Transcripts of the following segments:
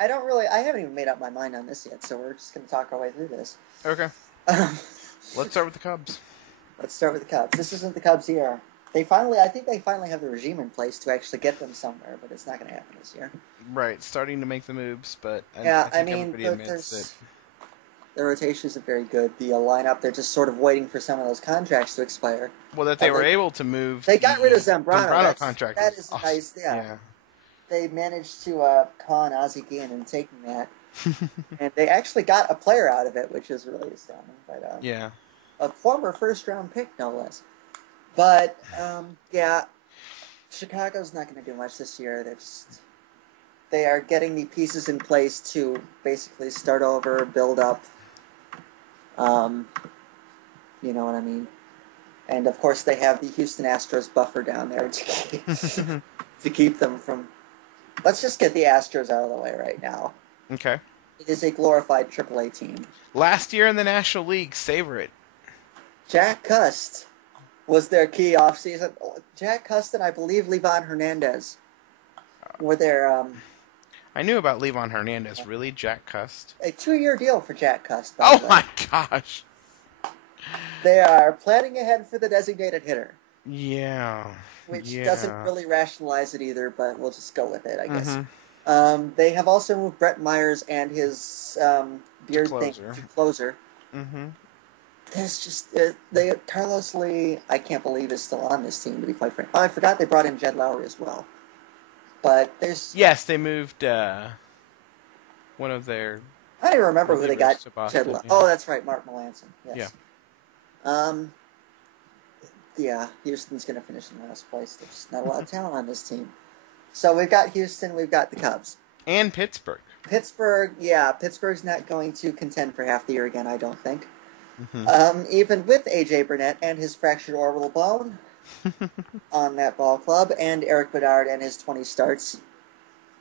I haven't even made up my mind on this yet, so we're just going to talk our way through this. Okay. Um, Let's start with the Cubs. let's start with the Cubs. This isn't the Cubs year. I think they finally have the regime in place to actually get them somewhere, but it's not going to happen this year. Right, starting to make the moves, but Yeah, I I think mean, everybody admits that. the rotation isn't very good. The lineup, they're just sort of waiting for some of those contracts to expire. Well, that they were They able to move they got rid of the Zambrano. Zambrano contract That is is awesome. nice. Yeah, Yeah. they managed to con Ozzie Guillen in taking that, and they actually got a player out of it, which is really astounding. But Yeah. a former first-round pick, no less. But yeah, Chicago's not going to do much this year. They are getting the pieces in place to basically start over, build up. Um, you know what I mean? And of course, they have the Houston Astros buffer down there to keep them from. Let's just get the Astros out of the way right now. Okay. It is a glorified AAA team. Last year in the National League, savor it. Jack Cust was their key offseason. Jack Cust and I believe Livan Hernandez were their I knew about Levon Hernandez. Really, Jack Cust? a 2-year deal for Jack Cust. By Oh the way. my gosh. They are planning ahead for the designated hitter. Yeah. Which doesn't really rationalize it either, but we'll just go with it, I guess. Mm-hmm. They have also moved Brett Myers and his beard thing to closer. Mm-hmm. There's just Carlos Lee. I can't believe is still on this team. To be quite frank, I forgot they brought in Jed Lowry as well. But there's they moved one of their. I don't even remember who they got. Boston, Jed Oh, that's right, Mark Melanson. Yes. Yeah. Yeah, Houston's going to finish in last place. There's not a lot of talent on this team. So we've got Houston, we've got the Cubs. And Pittsburgh. Pittsburgh's not going to contend for half the year again, I don't think. Mm-hmm. Even with A.J. Burnett and his fractured orbital bone on that ball club, and Eric Bedard and his 20 starts.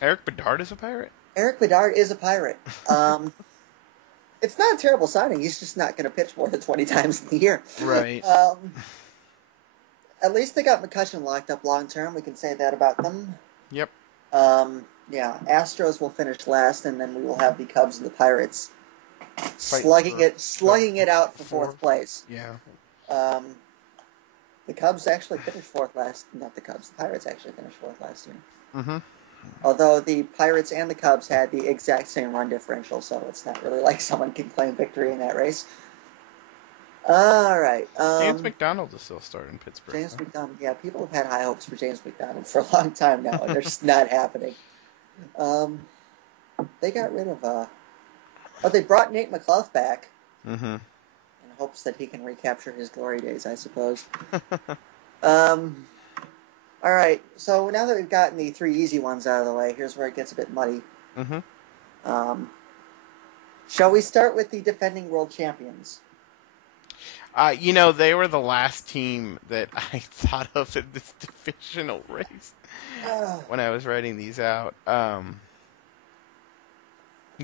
Eric Bedard is a Pirate? Eric Bedard is a Pirate. It's not a terrible signing. He's just not going to pitch more than 20 times in the year. Right. At least they got McCutchen locked up long term. We can say that about them. Yep. Yeah, Astros will finish last, and then we will have the Cubs and the Pirates slugging it out for fourth place. Yeah. The Cubs actually finished fourth last. Not the Cubs. The Pirates actually finished fourth last year. Mm-hmm. Although the Pirates and the Cubs had the exact same run differential, so it's not really like someone can claim victory in that race. All right. James McDonald is still starting in Pittsburgh. James McDonald, yeah, people have had high hopes for James McDonald for a long time now, and they're just not happening. They got rid of, they brought Nate McClough back in hopes that he can recapture his glory days, I suppose. All right, so now that we've gotten the three easy ones out of the way, here's where it gets a bit muddy. Shall we start with the defending world champions? They were the last team that I thought of in this divisional race when I was writing these out.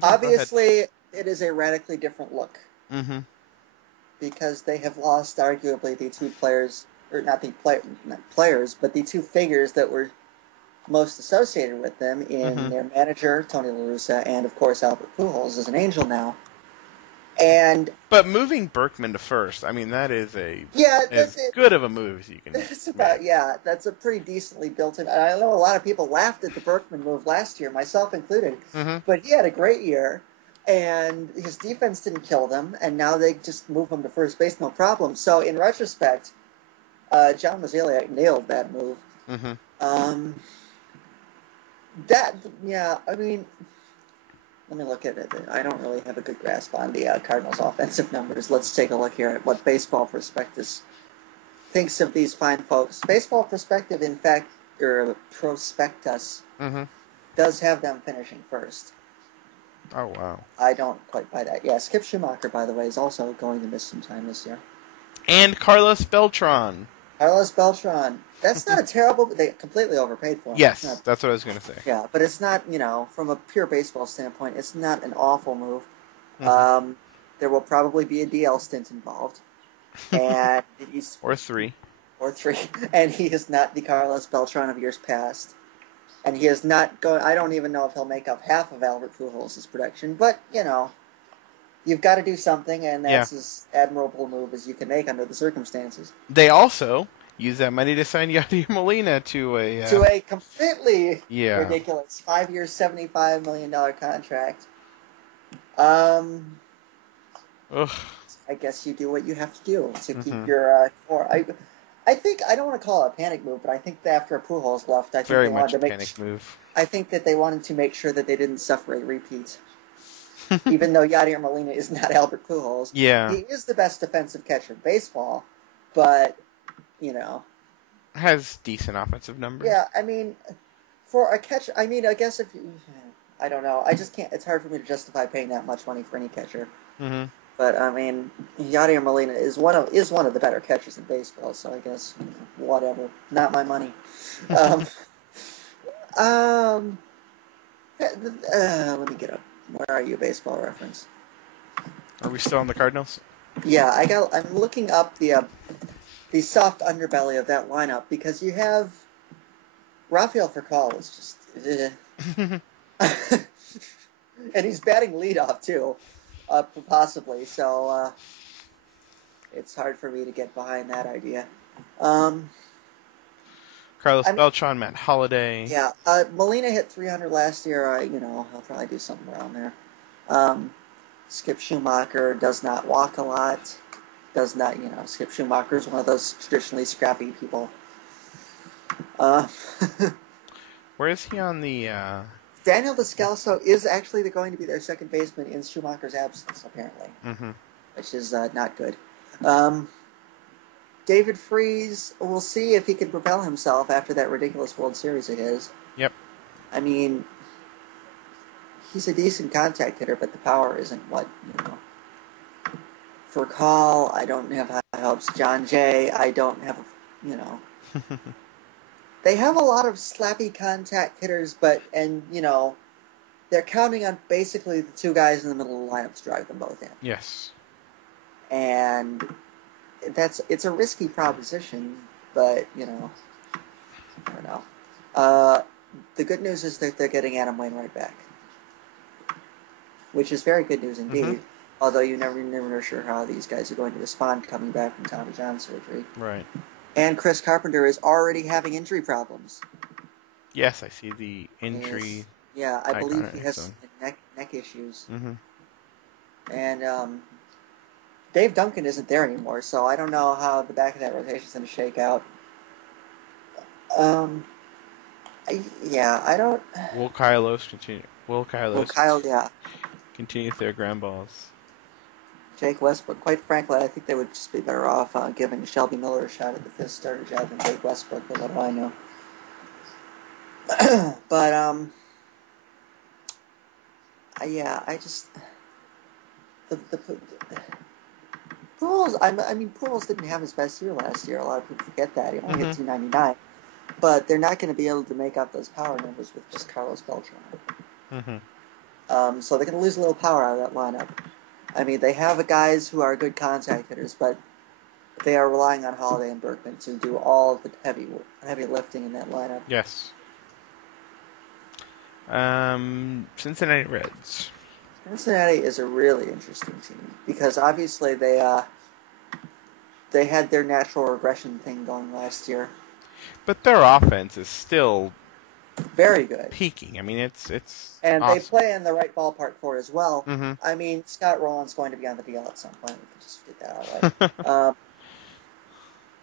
Obviously, it is a radically different look. Mm-hmm. Because they have lost arguably the two players, or not players, but the two figures that were most associated with them in their manager, Tony La Russa, and of course Albert Pujols is an Angel now. But moving Berkman to first, I mean, that is as good of a move as you can make. That's a pretty decently built-in. I know a lot of people laughed at the Berkman move last year, myself included, but he had a great year, and his defense didn't kill them, and now they just move him to first base, no problem. So in retrospect, John Mozeliak nailed that move. Let me look at it. I don't really have a good grasp on the Cardinals' offensive numbers. Let's take a look here at what Baseball Prospectus thinks of these fine folks. Baseball Prospectus, in fact, or Prospectus, does have them finishing first. Oh, wow. I don't quite buy that. Yeah, Skip Schumacher, by the way, is also going to miss some time this year. And Carlos Beltran. That's not a terrible, but they completely overpaid for him. Yes, that's what I was going to say. Yeah, but it's not, from a pure baseball standpoint, it's not an awful move. There will probably be a DL stint involved. And Or three. And he is not the Carlos Beltran of years past. And he is not going. I don't even know if he'll make up half of Albert Pujols' production, but you've got to do something, and Yeah. that's as admirable move as you can make under the circumstances. They also use that money to sign Yadier Molina to To a completely yeah. ridiculous 5-year, $75 million contract. Ugh. I guess you do what you have to do to keep Mm-hmm. your core. I think I don't want to call it a panic move, but I think that after Pujols left, I think Very they wanted much to a make. panic move. I think that they wanted to make sure that they didn't suffer a repeat. Even though Yadier Molina is not Albert Pujols, Yeah. he is the best defensive catcher in baseball. But Has decent offensive numbers. yeah, I mean, for a catcher, I mean, I guess if you, I don't know, I just can't. It's hard for me to justify paying that much money for any catcher. Mm-hmm. But I mean, Yadier Molina is one of the better catchers in baseball. So I guess whatever, not my money. um, let me get up. Where are you, Baseball Reference? Are we still on the Cardinals? Yeah, I'm looking up the soft underbelly of that lineup because you have Rafael Furcal is just, and he's batting leadoff too, possibly. So it's hard for me to get behind that idea. Carlos Beltran, Matt Holliday. Yeah, Molina hit 300 last year. He'll probably do something around there. Skip Schumacher does not walk a lot. Does not, Skip Schumacher is one of those traditionally scrappy people. Where is he on the? Daniel Descalso is actually going to be their second baseman in Schumacher's absence, apparently, which is not good. David Freese, we'll see if he can propel himself after that ridiculous World Series of his. Yep. I mean, he's a decent contact hitter, but the power isn't what. For Call, I don't have high hopes. John Jay, I don't have. They have a lot of slappy contact hitters, they're counting on basically the two guys in the middle of the lineup to drive them both in. Yes. And it's a risky proposition, but I don't know. The good news is that they're getting Adam Wainwright back, which is very good news indeed. Mm-hmm. Although you never know sure how these guys are going to respond coming back from Tommy John surgery. Right. And Chris Carpenter is already having injury problems. Yes, I see the injury. Yeah, I believe he has neck issues. Mm-hmm. And Dave Duncan isn't there anymore, so I don't know how the back of that rotation is going to shake out. I don't. Will Kyle continue? Yeah. Continue with their ground balls. Jake Westbrook. Quite frankly, I think they would just be better off giving Shelby Miller a shot at the fifth starter job than Jake Westbrook, but what do I know? But I just the Pujols. Pujols didn't have his best year last year. A lot of people forget that he only hit 299, but they're not going to be able to make up those power numbers with just Carlos Beltran. So they're going to lose a little power out of that lineup. I mean, they have guys who are good contact hitters, but they are relying on Holliday and Berkman to do all the heavy lifting in that lineup. Yes. Cincinnati Reds. Cincinnati is a really interesting team because obviously they had their natural regression thing going last year. But their offense is still very good, peaking. I mean, it's and awesome. They play in the right ballpark for it as well. Mm-hmm. I mean, Scott Rowland's going to be on the DL at some point. We can just get that out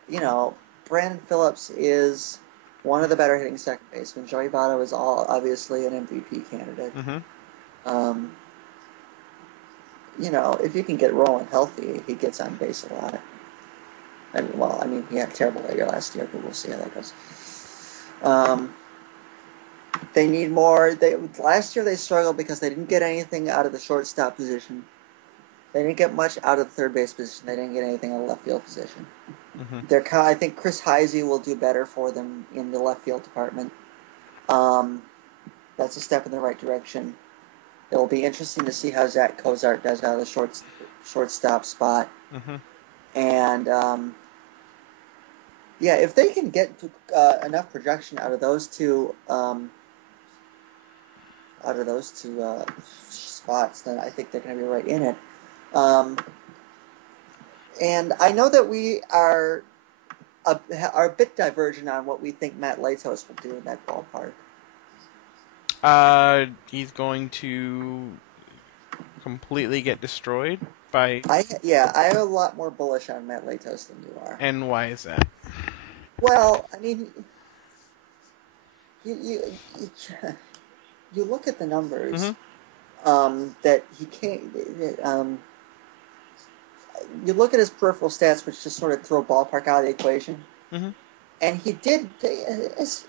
right. Brandon Phillips is one of the better hitting second basemen. Joey Votto is obviously an MVP candidate. Mm-hmm. If you can get Rowland healthy, he gets on base a lot. He had a terrible year last year, but we'll see how that goes. They need more. Last year they struggled because they didn't get anything out of the shortstop position. They didn't get much out of the third base position. They didn't get anything out of the left field position. Mm-hmm. I think Chris Heisey will do better for them in the left field department. That's a step in the right direction. It will be interesting to see how Zach Cozart does out of the shortstop spot. Mm-hmm. And if they can get enough projection out of those two out of those two spots, then I think they're going to be right in it. And I know that we are a bit divergent on what we think Matt Latos will do in that ballpark. He's going to completely get destroyed by. I am a lot more bullish on Matt Latos than you are. And why is that? Well, I mean, you look at the numbers that he can't. You look at his peripheral stats, which just sort of throw ballpark out of the equation. Mm-hmm. And he did his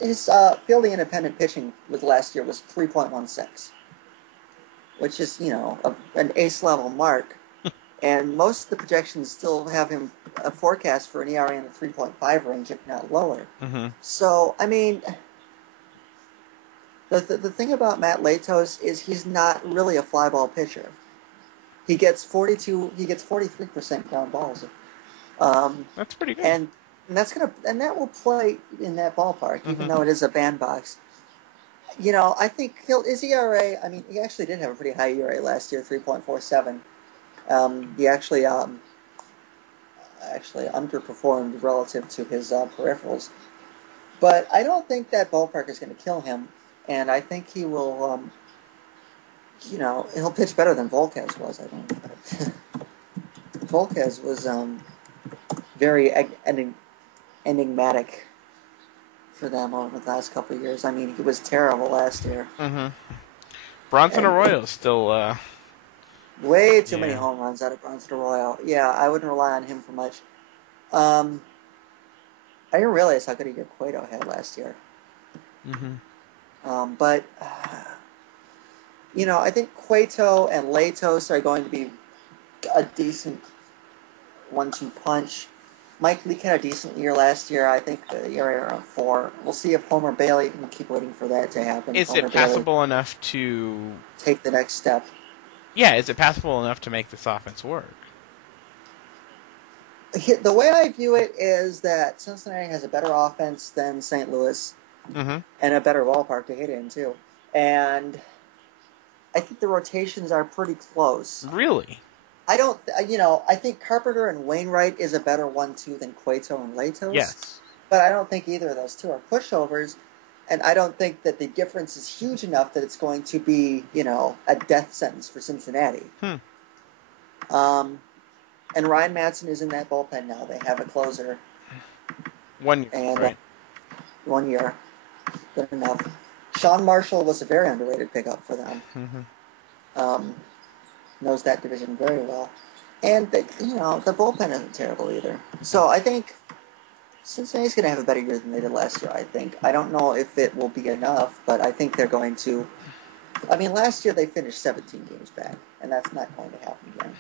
fielding independent pitching with last year was 3.16, which is an ace level mark. And most of the projections still have him a forecast for an ERA in the 3.5 range, if not lower. Mm-hmm. So I mean, the thing about Matt Latos is he's not really a fly ball pitcher. He gets 43% ground balls. That's pretty good. And that will play in that ballpark, even though it is a bandbox. I think his ERA. I mean, he actually did have a pretty high ERA last year, 3.47. He actually underperformed relative to his peripherals, but I don't think that ballpark is going to kill him, and I think he will. He'll pitch better than Volquez was. I don't. Volquez was very enigmatic for them over the last couple of years. I mean, he was terrible last year. Mm-hmm. Bronson Arroyo still. Way too many home runs out of Bronson Arroyo. Yeah, I wouldn't rely on him for much. I didn't realize how good a year Cueto had last year. Mm-hmm. But I think Cueto and Latos are going to be a decent 1-2 punch. Mike Leake had a decent year last year. I think the ERA around 4. We'll see if Homer Bailey. We'll keep waiting for that to happen. Is it passable enough to take the next step? Yeah, is it passable enough to make this offense work? The way I view it is that Cincinnati has a better offense than St. Louis, and a better ballpark to hit in too. And I think the rotations are pretty close. Really? I don't. I think Carpenter and Wainwright is a better 1-2 than Cueto and Latos. Yes. But I don't think either of those two are pushovers, and I don't think that the difference is huge enough that it's going to be, a death sentence for Cincinnati. And Ryan Madsen is in that bullpen now. They have a closer. 1 year, and, right? 1 year. Good enough. Sean Marshall was a very underrated pickup for them. Knows that division very well. And, the bullpen isn't terrible either. So I think Cincinnati's going to have a better year than they did last year, I think. I don't know if it will be enough, but I think they're going to. I mean, last year they finished 17 games back, and that's not going to happen again.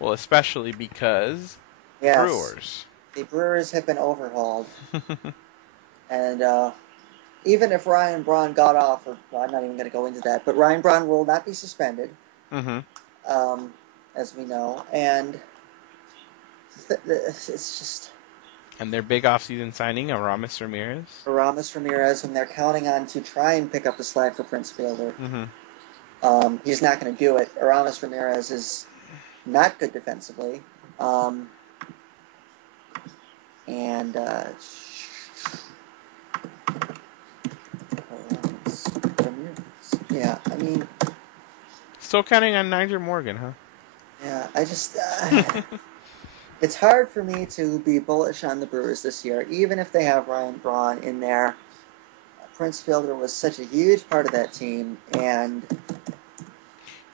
Well, especially because Brewers. The Brewers have been overhauled. And even if Ryan Braun got off, I'm not even going to go into that, but Ryan Braun will not be suspended, as we know. And it's just... And their big offseason signing, Aramis Ramirez. Whom they're counting on to try and pick up the slack for Prince Fielder. He's not going to do it. Aramis Ramirez is not good defensively. Yeah, I mean... Still counting on Nyjer Morgan, huh? Yeah, I just... It's hard for me to be bullish on the Brewers this year, even if they have Ryan Braun in there. Prince Fielder was such a huge part of that team, and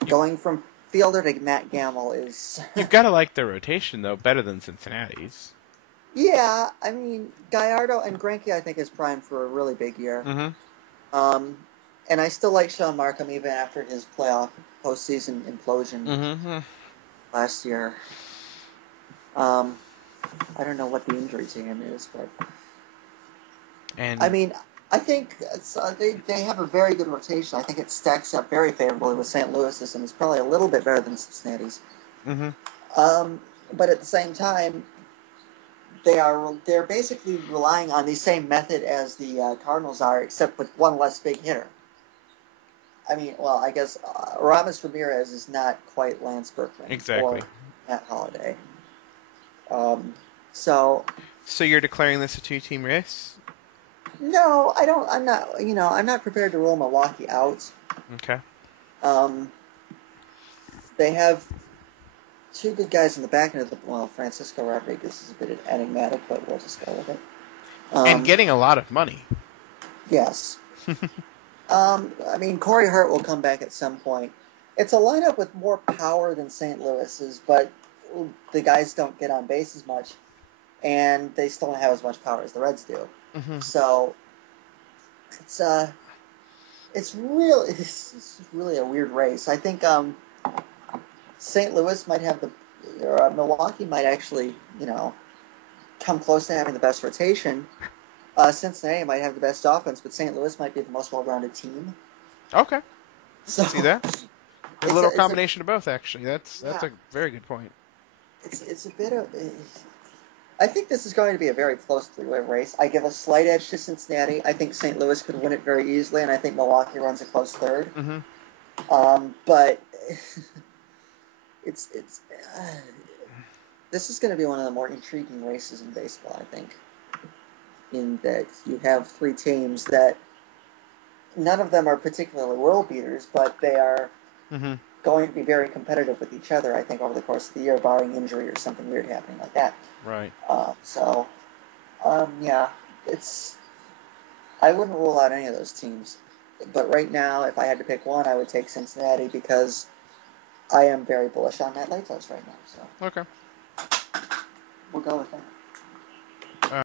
going from Fielder to Matt Gamble is... You've got to like their rotation, though, better than Cincinnati's. Yeah, I mean, Gallardo and Greinke, I think, is primed for a really big year. And I still like Sean Markham even after his playoff postseason implosion last year. I don't know what the injury to him is, but... I mean, I think they have a very good rotation. I think it stacks up very favorably with St. Louis's, and it's probably a little bit better than Cincinnati's. But at the same time, they're basically relying on the same method as the Cardinals are, except with one less big hitter. I mean, well, I guess Ramos Ramirez is not quite Lance Berkman or Exactly. Matt Holliday. Um, so So you're declaring this a two-team race? no, I don't. I'm not. I'm not prepared to rule Milwaukee out. Okay. Um, they have two good guys in the back end of the. Well, Francisco Rodriguez is a bit enigmatic, but we'll just go with it. And Um, getting a lot of money. yes. I mean, Corey Hart will come back at some point. It's a lineup with more power than St. Louis's, but the guys don't get on base as much, and they still don't have as much power as the Reds do. Hmm. So it's it's really a weird race. I think St. Louis might have or Milwaukee might actually come close to having the best rotation. Cincinnati might have the best offense, but St. Louis might be the most well-rounded team. Okay. So See that? A little combination of both, actually. That's a very good point. it's a bit of. I think this is going to be a very close three-way race. I give a slight edge to Cincinnati. I think St. Louis could win it very easily, and I think Milwaukee runs a close third. Hmm. But it's this is going to be one of the more intriguing races in baseball, I think. In that you have three teams that none of them are particularly world beaters, but they are Hmm. going to be very competitive with each other, I think, over the course of the year, barring injury or something weird happening like that. Right. Yeah, I wouldn't rule out any of those teams. But right now, if I had to pick one, I would take Cincinnati because I am very bullish on Matt Latos right now. So Okay. we'll go with that.